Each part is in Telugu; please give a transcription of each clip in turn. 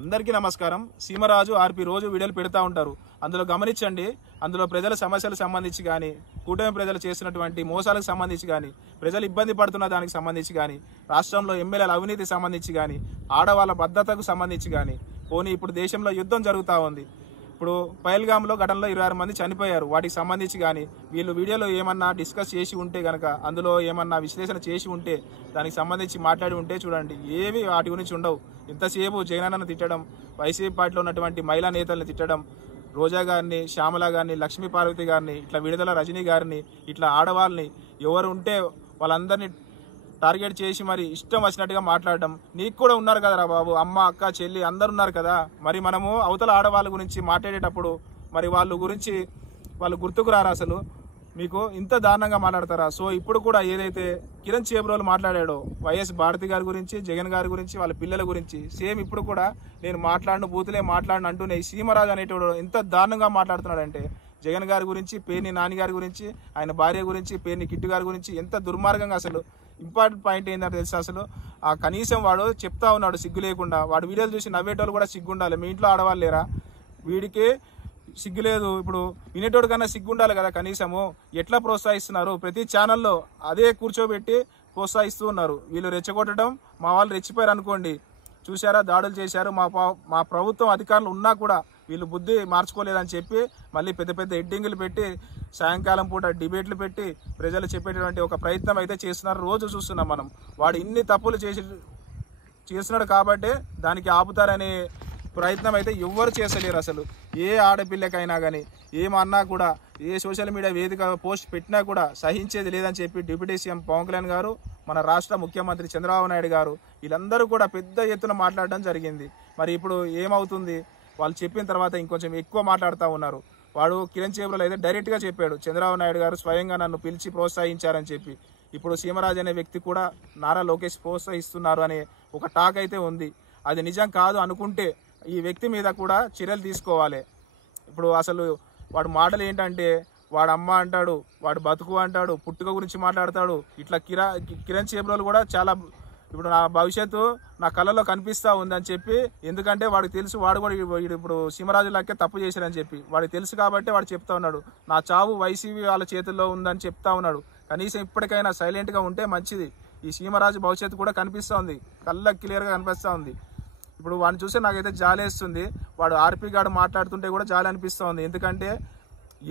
అందరికీ నమస్కారం. సీమరాజు ఆర్పి రోజు వీడియోలు పెడతా ఉంటారు. అందులో గమనించండి, అందులో ప్రజల సమస్యలకు సంబంధించి కానీ, కూటమి ప్రజలు చేసినటువంటి మోసాలకు సంబంధించి కానీ, ప్రజలు ఇబ్బంది పడుతున్న దానికి సంబంధించి కానీ, రాష్ట్రంలో ఎమ్మెల్యేల అవినీతికి సంబంధించి కానీ, ఆడవాళ్ళ భద్రతకు సంబంధించి కానీ, పోనీ ఇప్పుడు దేశంలో యుద్ధం జరుగుతూ ఉంది. ఇప్పుడు పహల్గామ్లో ఘటనలో 26 మంది చనిపోయారు. వాటికి సంబంధించి కానీ వీళ్ళు వీడియోలో ఏమన్నా డిస్కస్ చేసి ఉంటే కనుక, అందులో ఏమన్నా విశ్లేషణ చేసి ఉంటే, దానికి సంబంధించి మాట్లాడి ఉంటే చూడండి, ఏవి వాటి గురించి ఉండవు. ఇంతసేపు జగనన్నను తిట్టడం, వైసీపీ పార్టీలో ఉన్నటువంటి మహిళా నేతలను తిట్టడం, రోజా గారిని, శ్యామల గారిని, లక్ష్మీ పార్వతి గారిని, ఇట్లా విడుదల రజనీ గారిని, ఇట్లా ఆడవాళ్ళని ఎవరు ఉంటే వాళ్ళందరినీ టార్గెట్ చేసి మరి ఇష్టం వచ్చినట్టుగా మాట్లాడడం. నీకు కూడా ఉన్నారు కదరా బాబు, అమ్మ, అక్క, చెల్లి అందరు ఉన్నారు కదా. మరి మనము అవతల ఆడవాళ్ళ గురించి మాట్లాడేటప్పుడు మరి వాళ్ళ గురించి వాళ్ళు గుర్తుకు రారా? అసలు మీకు ఇంత దారుణంగా మాట్లాడతారా? సో ఇప్పుడు కూడా ఏదైతే కిరణ్ చేబ్రోలు మాట్లాడాడో వైఎస్ భారతి గారి గురించి, జగన్ గారి గురించి, వాళ్ళ పిల్లల గురించి, సేమ్ ఇప్పుడు కూడా నేను మాట్లాడిన బూతులే మాట్లాడిన అంటూనే సీమరాజు అనేటోడు ఎంత దారుణంగా మాట్లాడుతున్నాడంటే, జగన్ గారి గురించి, పేర్ని నాని గారి గురించి, ఆయన భార్య గురించి, పేర్ని కిట్టు గారి గురించి ఎంత దుర్మార్గంగా. అసలు ఇంపార్టెంట్ పాయింట్ ఏంటంటే తెలుసా, అసలు ఆ కనీసం వాడు చెప్తా ఉన్నాడు సిగ్గు లేకుండా. వాడు వీడియోలు చూసి నవ్వేటోళ్ళు కూడా సిగ్గు ఉండాలి. మీ ఇంట్లో ఆడవాళ్ళు లేరా? వీడికి సిగ్గు లేదు. ఇప్పుడు వినేటోడు కన్నా సిగ్గు ఉండాలి కదా కనీసము. ఎట్లా ప్రోత్సహిస్తున్నారు? ప్రతి ఛానల్లో అదే కూర్చోబెట్టి ప్రోత్సహిస్తూ ఉన్నారు. వీళ్ళు రెచ్చగొట్టడం, మా వాళ్ళు రెచ్చిపోయారు అనుకోండి, చూసారా దాడులు చేశారు, మా ప్రభుత్వం అధికారులు ఉన్నా కూడా వీళ్ళు బుద్ధి మార్చుకోలేదని చెప్పి మళ్ళీ పెద్ద పెద్ద హెడ్డింగులు పెట్టి సాయంకాలం పూట డిబేట్లు పెట్టి ప్రజలు చెప్పేటటువంటి ఒక ప్రయత్నం అయితే చేస్తున్నారు. రోజు చూస్తున్నాం మనం. వాడు ఇన్ని తప్పులు చేస్తున్నాడు కాబట్టి దానికి ఆపుతారనే ప్రయత్నం అయితే ఎవ్వరు చేసలేరు. అసలు ఏ ఆడపిల్లకైనా కానీ ఏమన్నా కూడా, ఏ సోషల్ మీడియా వేదిక పోస్ట్ పెట్టినా కూడా సహించేది లేదని చెప్పి డిప్యూటీ సీఎం పవన్ కళ్యాణ్ గారు, మన రాష్ట్ర ముఖ్యమంత్రి చంద్రబాబు నాయుడు గారు వీళ్ళందరూ కూడా పెద్ద ఎత్తున మాట్లాడడం జరిగింది. మరి ఇప్పుడు ఏమవుతుంది? వాళ్ళు చెప్పిన తర్వాత ఇంకొంచెం ఎక్కువ మాట్లాడుతూ ఉన్నారు. వాడు కిరణ్ చేబ్రోలు అయితే డైరెక్ట్గా చెప్పాడు, చంద్రబాబు నాయుడు గారు స్వయంగా నన్ను పిలిచి ప్రోత్సహించారని చెప్పి. ఇప్పుడు సీమరాజు అనే వ్యక్తి కూడా నారా లోకేష్ ప్రోత్సహిస్తున్నారు అనే ఒక టాక్ అయితే ఉంది. అది నిజం కాదు అనుకుంటే ఈ వ్యక్తి మీద కూడా చర్యలు తీసుకోవాలి. ఇప్పుడు అసలు వాడు మాటలు ఏంటంటే, వాడు అమ్మ అంటాడు, వాడు బతుకు అంటాడు, పుట్టుక గురించి మాట్లాడతాడు. ఇట్లా కిరణ్ చేబ్రోలు కూడా చాలా ఇప్పుడు నా భవిష్యత్తు నా కళ్ళలో కనిపిస్తూ ఉందని చెప్పి, ఎందుకంటే వాడికి తెలుసు వాడు కూడా ఇప్పుడు సీమరాజు లాక్కే తప్పు చేశారని చెప్పి వాడికి తెలుసు కాబట్టి వాడు చెప్తా ఉన్నాడు, నా చావు వైసీపీ వాళ్ళ చేతుల్లో ఉందని చెప్తా ఉన్నాడు. కనీసం ఇప్పటికైనా సైలెంట్గా ఉంటే మంచిది. ఈ సీమరాజు భవిష్యత్తు కూడా కనిపిస్తూ ఉంది, కళ్ళకి క్లియర్గా కనిపిస్తూ ఉంది. ఇప్పుడు వాడిని చూస్తే నాకైతే జాలి వేస్తుంది. వాడు ఆర్పి గాడు మాట్లాడుతుంటే కూడా జాలి అనిపిస్తూ ఉంది. ఎందుకంటే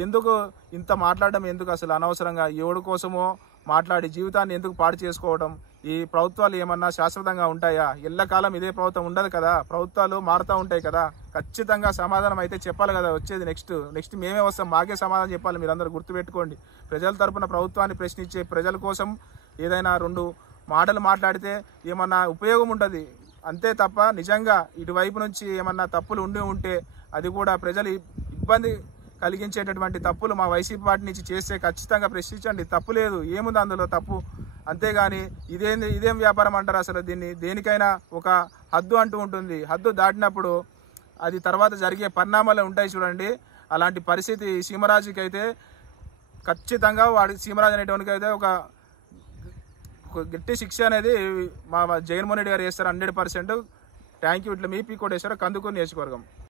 ఎందుకు ఇంత మాట్లాడడం ఎందుకు? అసలు అనవసరంగా ఎవడి కోసమో మాట్లాడి జీవితాన్ని ఎందుకు పాడు చేసుకోవడం? ఈ ప్రభుత్వాలు ఏమన్నా శాశ్వతంగా ఉంటాయా? ఎల్లకాలం ఇదే ప్రభుత్వం ఉండదు కదా. ప్రభుత్వాలు మారుతూ ఉంటాయి కదా. ఖచ్చితంగా సమాధానం అయితే చెప్పాలి కదా. వచ్చేది నెక్స్ట్ మేమే వస్తాం, మాకే సమాధానం చెప్పాలి. మీరందరూ గుర్తుపెట్టుకోండి. ప్రజల తరపున ప్రభుత్వాన్ని ప్రశ్నించే, ప్రజల కోసం ఏదైనా 2 మాటలు మాట్లాడితే ఏమన్నా ఉపయోగం ఉంటుంది అంతే తప్ప, నిజంగా ఇటువైపు నుంచి ఏమన్నా తప్పులు ఉంటే అది కూడా ప్రజలు ఇబ్బంది కలిగించేటటువంటి తప్పులు మా వైసీపీ పార్టీ నుంచి చేస్తే ఖచ్చితంగా ప్రశ్నించండి. తప్పు లేదు, ఏముంది అందులో తప్పు? అంతేగాని ఇదేం వ్యాపారం అంటారు? అసలు దేనికైనా ఒక హద్దు అంటూ ఉంటుంది. హద్దు దాటినప్పుడు అది తర్వాత జరిగే పరిణామాలు ఉంటాయి చూడండి. అలాంటి పరిస్థితి సీమరాజుకి అయితే ఖచ్చితంగా, సీమరాజు అనేటువంటి అయితే ఒక గట్టి శిక్ష అనేది మా జగన్మోహన్ రెడ్డి గారు చేస్తారు 100%. Thank you. ఇట్లా మీ పీ కోటేశ్వర, కందుకూరు నియోజకవర్గం.